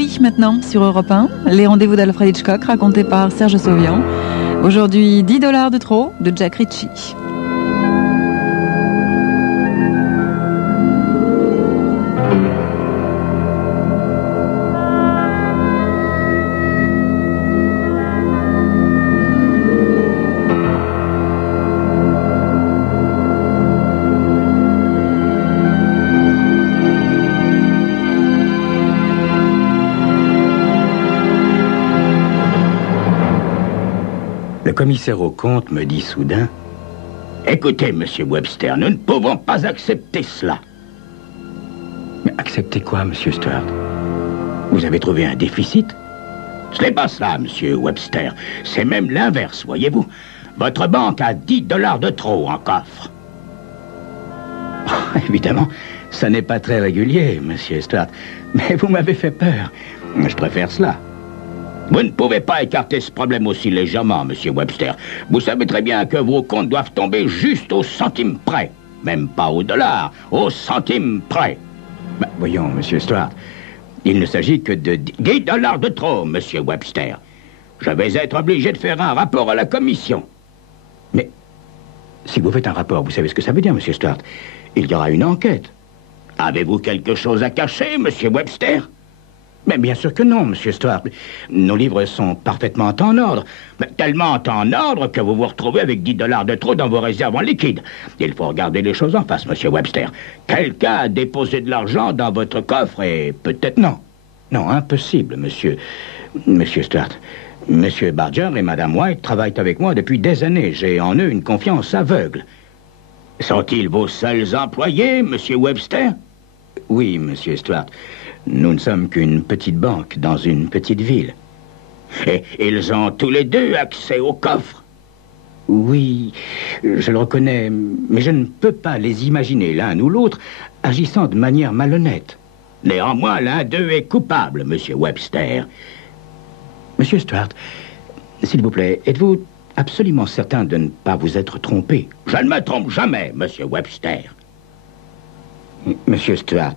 Henri maintenant sur Europe 1, les rendez-vous d'Alfred Hitchcock racontés par Serge Sauvian. Aujourd'hui, 10 $ de trop de Jack Ritchie. Le commissaire au compte me dit soudain: « Écoutez, monsieur Webster, nous ne pouvons pas accepter cela. » Mais accepter quoi, monsieur Stuart? Vous avez trouvé un déficit? Ce n'est pas cela, monsieur Webster. C'est même l'inverse, voyez-vous. Votre banque a 10 $ de trop en coffre. Oh, évidemment, ça n'est pas très régulier, monsieur Stuart. Mais vous m'avez fait peur. Je préfère cela. Vous ne pouvez pas écarter ce problème aussi légèrement, monsieur Webster. Vous savez très bien que vos comptes doivent tomber juste au centime près. Même pas au dollar, au centime près. Ben, voyons, monsieur Stuart, il ne s'agit que de 10 $ de trop, monsieur Webster. Je vais être obligé de faire un rapport à la commission. Mais si vous faites un rapport, vous savez ce que ça veut dire, monsieur Stuart? Il y aura une enquête. Avez-vous quelque chose à cacher, monsieur Webster? Mais bien sûr que non, monsieur Stuart. Nos livres sont parfaitement en ordre. Mais tellement en ordre que vous vous retrouvez avec 10 $ de trop dans vos réserves en liquide. Il faut regarder les choses en face, monsieur Webster. Quelqu'un a déposé de l'argent dans votre coffre et peut-être non. Non, impossible, monsieur Stuart. Monsieur Barger et madame White travaillent avec moi depuis des années. J'ai en eux une confiance aveugle. Sont-ils vos seuls employés, monsieur Webster? Oui, monsieur Stuart. Nous ne sommes qu'une petite banque dans une petite ville. Et ils ont tous les deux accès au coffre? Oui, je le reconnais, mais je ne peux pas les imaginer l'un ou l'autre agissant de manière malhonnête. Néanmoins, l'un d'eux est coupable, monsieur Webster. Monsieur Stuart, s'il vous plaît, êtes-vous absolument certain de ne pas vous être trompé? Je ne me trompe jamais, monsieur Webster. Monsieur Stuart,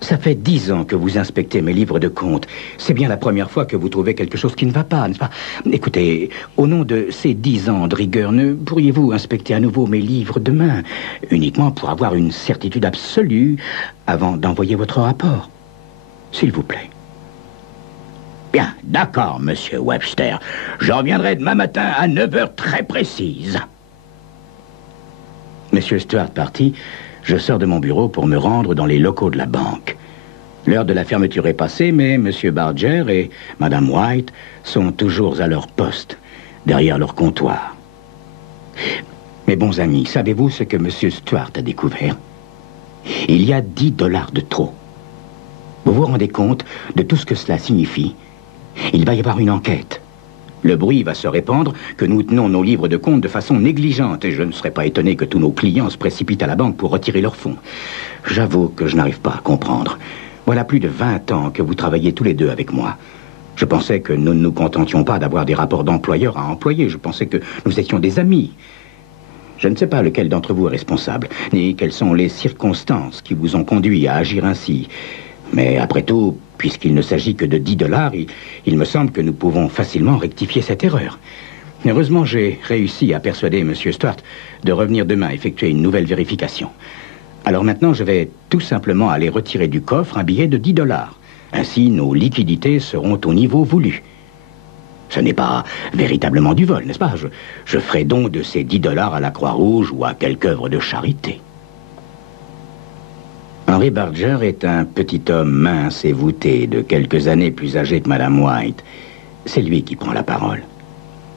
ça fait 10 ans que vous inspectez mes livres de comptes. C'est bien la première fois que vous trouvez quelque chose qui ne va pas, n'est-ce pas? Écoutez, au nom de ces 10 ans de rigueur, ne pourriez-vous inspecter à nouveau mes livres demain, uniquement pour avoir une certitude absolue avant d'envoyer votre rapport? S'il vous plaît. Bien, d'accord, monsieur Webster. Je reviendrai demain matin à 9 h très précises. Monsieur Stuart parti, je sors de mon bureau pour me rendre dans les locaux de la banque. L'heure de la fermeture est passée, mais M. Barger et Mme White sont toujours à leur poste, derrière leur comptoir. Mes bons amis, savez-vous ce que M. Stuart a découvert? Il y a 10 $ de trop. Vous vous rendez compte de tout ce que cela signifie? Il va y avoir une enquête. Le bruit va se répandre que nous tenons nos livres de compte de façon négligente et je ne serais pas étonné que tous nos clients se précipitent à la banque pour retirer leurs fonds. J'avoue que je n'arrive pas à comprendre. Voilà plus de 20 ans que vous travaillez tous les deux avec moi. Je pensais que nous ne nous contentions pas d'avoir des rapports d'employeurs à employés. Je pensais que nous étions des amis. Je ne sais pas lequel d'entre vous est responsable, ni quelles sont les circonstances qui vous ont conduit à agir ainsi. Mais après tout, puisqu'il ne s'agit que de 10 $, il me semble que nous pouvons facilement rectifier cette erreur. Heureusement, j'ai réussi à persuader M. Stuart de revenir demain effectuer une nouvelle vérification. Alors maintenant, je vais tout simplement aller retirer du coffre un billet de 10 $. Ainsi, nos liquidités seront au niveau voulu. Ce n'est pas véritablement du vol, n'est-ce pas? Je ferai don de ces 10 $ à la Croix-Rouge ou à quelque œuvre de charité. Henry Barger est un petit homme mince et voûté, de quelques années plus âgé que Mme White. C'est lui qui prend la parole.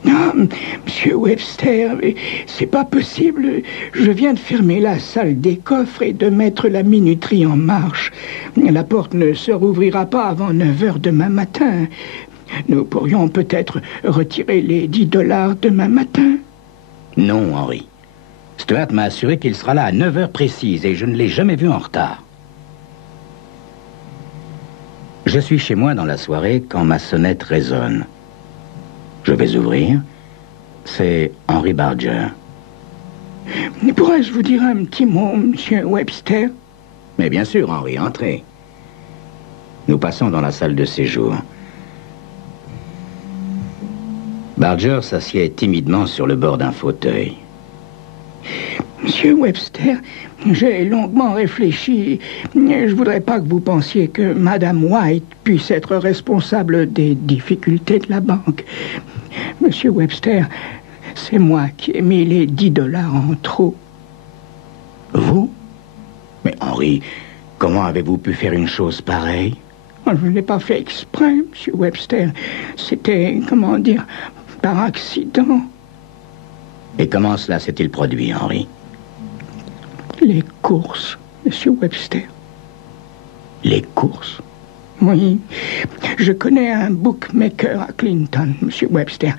Ah, monsieur Webster, c'est pas possible. Je viens de fermer la salle des coffres et de mettre la minuterie en marche. La porte ne se rouvrira pas avant 9 h demain matin. Nous pourrions peut-être retirer les 10 $ demain matin. Non, Henry. Stuart m'a assuré qu'il sera là à 9 h précises et je ne l'ai jamais vu en retard. Je suis chez moi dans la soirée quand ma sonnette résonne. Je vais ouvrir. C'est Henry Barger. Pourrais-je vous dire un petit mot, monsieur Webster? Mais bien sûr, Henry, entrez. Nous passons dans la salle de séjour. Barger s'assied timidement sur le bord d'un fauteuil. Monsieur Webster, j'ai longuement réfléchi. Je voudrais pas que vous pensiez que Madame White puisse être responsable des difficultés de la banque. Monsieur Webster, c'est moi qui ai mis les 10 $ en trop. Vous? Mais Henry, comment avez-vous pu faire une chose pareille? Je ne l'ai pas fait exprès, Monsieur Webster. C'était, comment dire, par accident. Et comment cela s'est-il produit, Henry? Les courses, Monsieur Webster. Les courses? Oui. Je connais un bookmaker à Clinton, Monsieur Webster.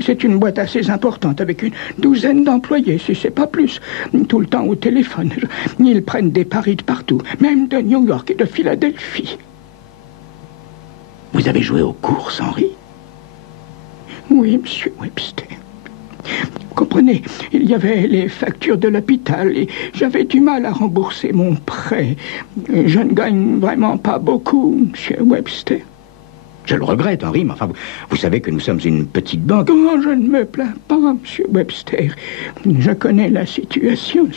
C'est une boîte assez importante avec une douzaine d'employés, si c'est pas plus. Tout le temps au téléphone. Ils prennent des paris de partout, même de New York et de Philadelphie. Vous avez joué aux courses, Henry? Oui, Monsieur Webster. Vous comprenez, il y avait les factures de l'hôpital et j'avais du mal à rembourser mon prêt. Je ne gagne vraiment pas beaucoup, Monsieur Webster. Je le regrette, Henry, mais enfin, vous savez que nous sommes une petite banque. Oh, je ne me plains pas, Monsieur Webster. Je connais la situation.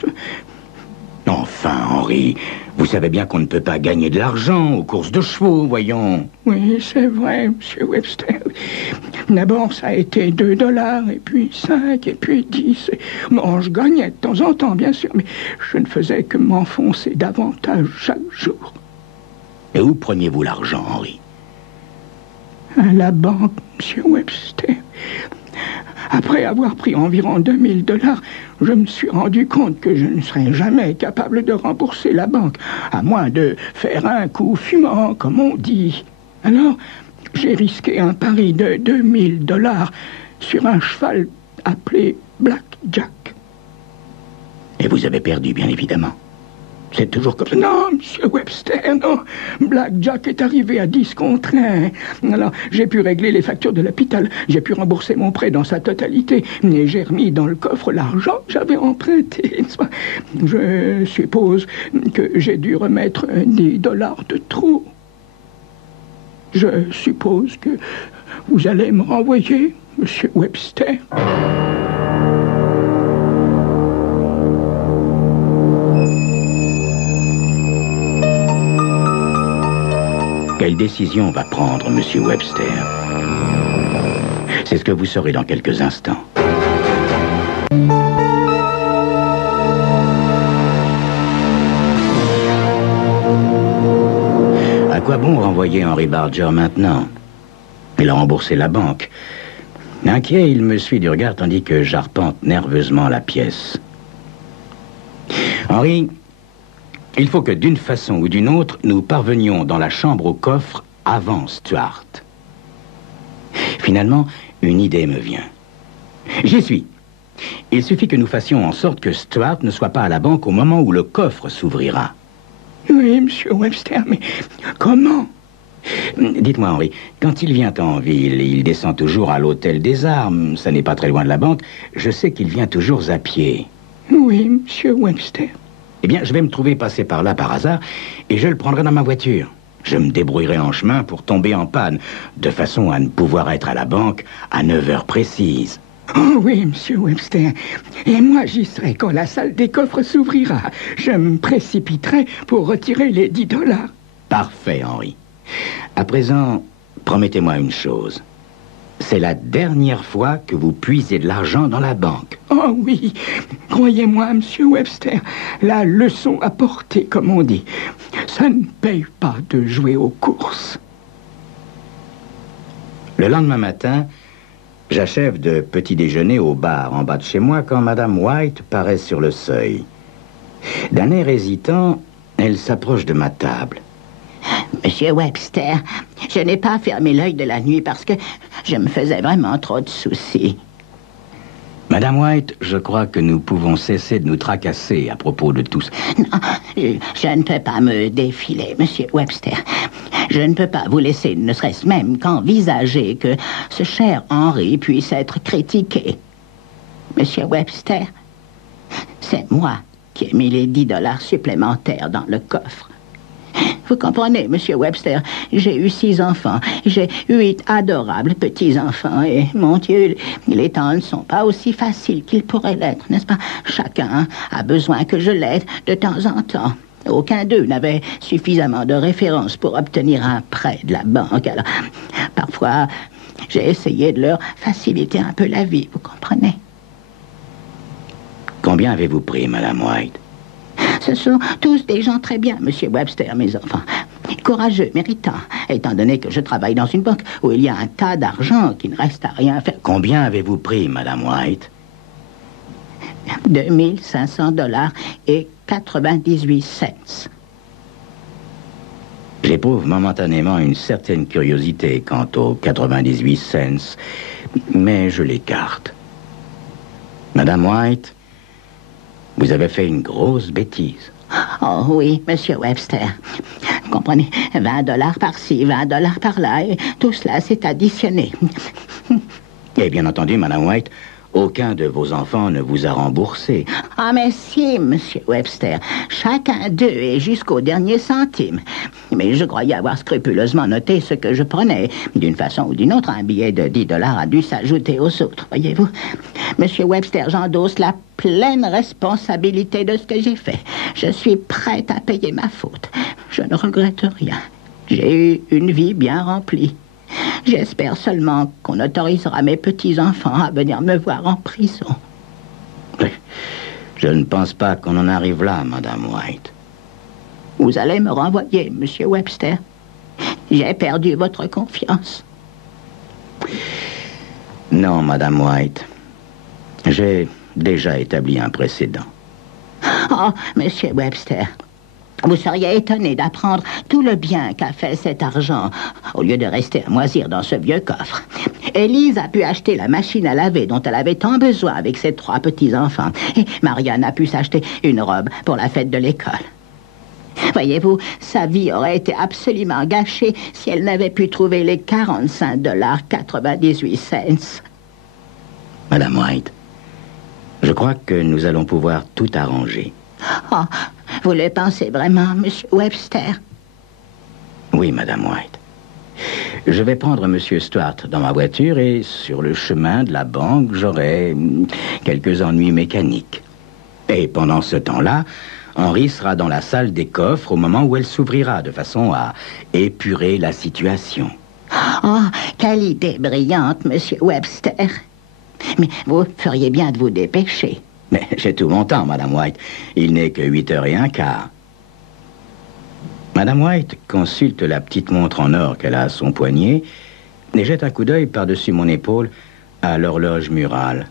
Enfin, Henry, vous savez bien qu'on ne peut pas gagner de l'argent aux courses de chevaux, voyons. Oui, c'est vrai, Monsieur Webster. D'abord, ça a été 2 $, et puis 5, et puis 10. Bon, je gagnais de temps en temps, bien sûr, mais je ne faisais que m'enfoncer davantage chaque jour. Et où preniez-vous l'argent, Henry? À la banque, Monsieur Webster. Après avoir pris environ 2000 $, je me suis rendu compte que je ne serais jamais capable de rembourser la banque, à moins de faire un coup fumant, comme on dit. Alors, j'ai risqué un pari de 2000 $ sur un cheval appelé Black Jack. Et vous avez perdu, bien évidemment. C'est toujours comme ça. Non, Monsieur Webster, non. Black Jack est arrivé à 10 contre 1. Alors, j'ai pu régler les factures de l'hôpital. J'ai pu rembourser mon prêt dans sa totalité. Et j'ai remis dans le coffre l'argent que j'avais emprunté. Je suppose que j'ai dû remettre 10 $ de trop. Je suppose que vous allez me renvoyer, Monsieur Webster. Quelle décision va prendre Monsieur Webster? C'est ce que vous saurez dans quelques instants. À quoi bon renvoyer Henry Barger maintenant? Il a remboursé la banque. Inquiet, il me suit du regard tandis que j'arpente nerveusement la pièce. Henry, il faut que d'une façon ou d'une autre, nous parvenions dans la chambre au coffre avant Stuart. Finalement, une idée me vient. J'y suis. Il suffit que nous fassions en sorte que Stuart ne soit pas à la banque au moment où le coffre s'ouvrira. Oui, Monsieur Webster, mais comment? Dites-moi, Henry, quand il vient en ville, il descend toujours à l'hôtel des armes. Ça n'est pas très loin de la banque. Je sais qu'il vient toujours à pied. Oui, Monsieur Webster. Eh bien, je vais me trouver passer par là par hasard et je le prendrai dans ma voiture. Je me débrouillerai en chemin pour tomber en panne, de façon à ne pouvoir être à la banque à 9 heures précises. Oh oui, Monsieur Webster. Et moi, j'y serai quand la salle des coffres s'ouvrira. Je me précipiterai pour retirer les 10 $. Parfait, Henry. À présent, promettez-moi une chose. C'est la dernière fois que vous puisez de l'argent dans la banque. Oh oui, croyez-moi, Monsieur Webster, la leçon apportée, comme on dit. Ça ne paye pas de jouer aux courses. Le lendemain matin, j'achève de petit déjeuner au bar en bas de chez moi quand Madame White paraît sur le seuil. D'un air hésitant, elle s'approche de ma table. Monsieur Webster, je n'ai pas fermé l'œil de la nuit parce que je me faisais vraiment trop de soucis. Madame White, je crois que nous pouvons cesser de nous tracasser à propos de tout ça. Non, je ne peux pas me défiler, Monsieur Webster. Je ne peux pas vous laisser, ne serait-ce même qu'envisager que ce cher Henry puisse être critiqué. Monsieur Webster, c'est moi qui ai mis les 10 $ supplémentaires dans le coffre. Vous comprenez, Monsieur Webster, j'ai eu 6 enfants. J'ai 8 adorables petits-enfants. Et, mon Dieu, les temps ne sont pas aussi faciles qu'ils pourraient l'être, n'est-ce pas? Chacun a besoin que je l'aide de temps en temps. Aucun d'eux n'avait suffisamment de références pour obtenir un prêt de la banque. Alors, parfois, j'ai essayé de leur faciliter un peu la vie, vous comprenez? Combien avez-vous pris, Madame White? Ce sont tous des gens très bien, Monsieur Webster, mes enfants. Courageux, méritants, étant donné que je travaille dans une banque où il y a un tas d'argent qui ne reste à rien faire. Combien avez-vous pris, Madame White? 2500 $ et 98 cents. J'éprouve momentanément une certaine curiosité quant aux 98 cents, mais je l'écarte. Madame White, vous avez fait une grosse bêtise. Oh oui, Monsieur Webster. Vous comprenez, 20 $ par-ci, 20 $ par-là, et tout cela s'est additionné. Et bien entendu, Madame White, aucun de vos enfants ne vous a remboursé. Ah, mais si, Monsieur Webster. Chacun d'eux et jusqu'au dernier centime. Mais je croyais avoir scrupuleusement noté ce que je prenais. D'une façon ou d'une autre, un billet de 10 $ a dû s'ajouter aux autres, voyez-vous. Monsieur Webster, j'endosse la pleine responsabilité de ce que j'ai fait. Je suis prête à payer ma faute. Je ne regrette rien. J'ai eu une vie bien remplie. J'espère seulement qu'on autorisera mes petits-enfants à venir me voir en prison. Je ne pense pas qu'on en arrive là, Madame White. Vous allez me renvoyer, Monsieur Webster. J'ai perdu votre confiance. Non, Madame White. J'ai déjà établi un précédent. Oh, Monsieur Webster, vous seriez étonné d'apprendre tout le bien qu'a fait cet argent, au lieu de rester à moisir dans ce vieux coffre. Élise a pu acheter la machine à laver dont elle avait tant besoin avec ses 3 petits-enfants. Et Marianne a pu s'acheter une robe pour la fête de l'école. Voyez-vous, sa vie aurait été absolument gâchée si elle n'avait pu trouver les 45 $ 98 cents. Madame White, je crois que nous allons pouvoir tout arranger. Oh, vous le pensez vraiment, Monsieur Webster? Oui, Madame White. Je vais prendre Monsieur Stuart dans ma voiture et sur le chemin de la banque, j'aurai quelques ennuis mécaniques. Et pendant ce temps-là, Henri sera dans la salle des coffres au moment où elle s'ouvrira, de façon à épurer la situation. Oh, quelle idée brillante, Monsieur Webster. Mais vous feriez bien de vous dépêcher. Mais j'ai tout mon temps, Madame White. Il n'est que 8h15. Madame White consulte la petite montre en or qu'elle a à son poignet et jette un coup d'œil par-dessus mon épaule à l'horloge murale.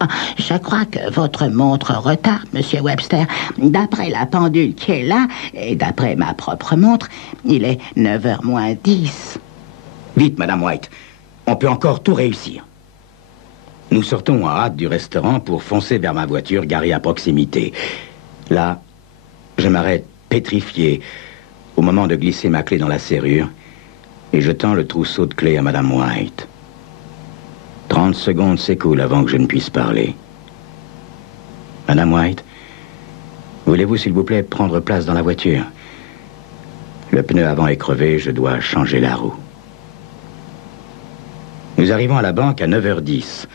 Ah, je crois que votre montre retarde, Monsieur Webster. D'après la pendule qui est là, et d'après ma propre montre, il est 9h moins 10. Vite, Madame White. On peut encore tout réussir. Nous sortons en hâte du restaurant pour foncer vers ma voiture garée à proximité. Là, je m'arrête pétrifié au moment de glisser ma clé dans la serrure et je tends le trousseau de clés à Madame White. 30 secondes s'écoulent avant que je ne puisse parler. Madame White, voulez-vous s'il vous plaît prendre place dans la voiture? Le pneu avant est crevé, je dois changer la roue. Nous arrivons à la banque à 9h10.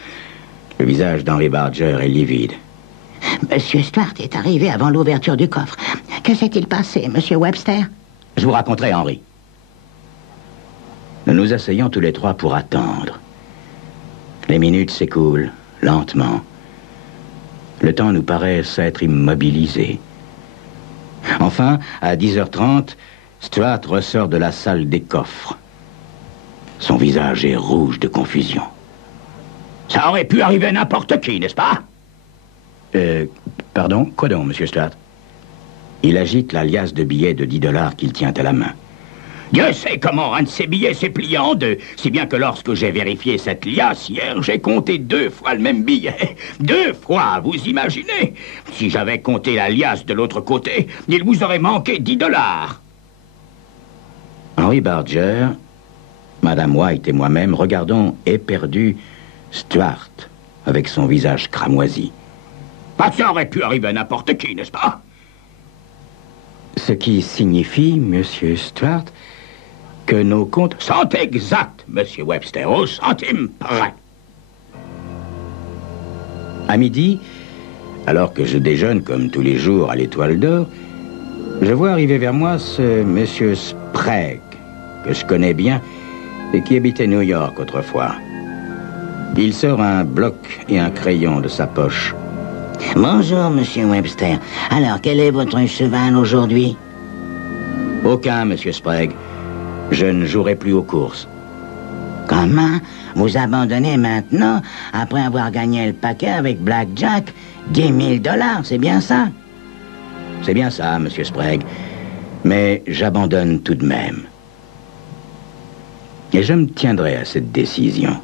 Le visage d'Henry Barger est livide. Monsieur Stuart est arrivé avant l'ouverture du coffre. Que s'est-il passé, Monsieur Webster? Je vous raconterai, Henry. Nous nous asseyons tous les 3 pour attendre. Les minutes s'écoulent, lentement. Le temps nous paraît s'être immobilisé. Enfin, à 10h30, Stuart ressort de la salle des coffres. Son visage est rouge de confusion. Ça aurait pu arriver à n'importe qui, n'est-ce pas? Pardon? Quoi donc, Monsieur Stuart? Il agite la liasse de billets de 10 $ qu'il tient à la main. Dieu sait comment un de ces billets s'est plié en deux, si bien que lorsque j'ai vérifié cette liasse hier, j'ai compté 2 fois le même billet. 2 fois, vous imaginez? Si j'avais compté la liasse de l'autre côté, il vous aurait manqué 10 $. Henry Barger, Madame White et moi-même regardons éperdus Stuart avec son visage cramoisi. Ça aurait pu arriver à n'importe qui, n'est-ce pas? Ce qui signifie, monsieur Stuart, que nos comptes sont exacts, monsieur Webster, au centime près. À midi, alors que je déjeune comme tous les jours à l'Étoile d'Or, je vois arriver vers moi ce monsieur Sprague, que je connais bien et qui habitait New York autrefois. Il sort un bloc et un crayon de sa poche. Bonjour, monsieur Webster. Alors, quel est votre cheval aujourd'hui? Aucun, monsieur Sprague. Je ne jouerai plus aux courses. Comment? Vous abandonnez maintenant, après avoir gagné le paquet avec Black Jack? 10 000 $, c'est bien ça? C'est bien ça, monsieur Sprague. Mais j'abandonne tout de même. Et je me tiendrai à cette décision.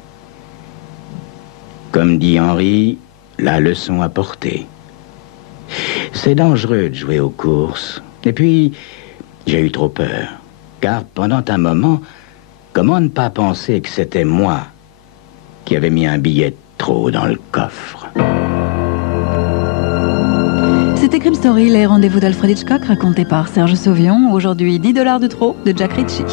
Comme dit Henry, la leçon à porter. C'est dangereux de jouer aux courses. Et puis, j'ai eu trop peur. Car pendant un moment, comment ne pas penser que c'était moi qui avais mis un billet de trop dans le coffre? C'était Crime Story, les rendez-vous d'Alfred Hitchcock racontés par Serge Sauvion. Aujourd'hui, 10 $ de trop de Jack Ritchie.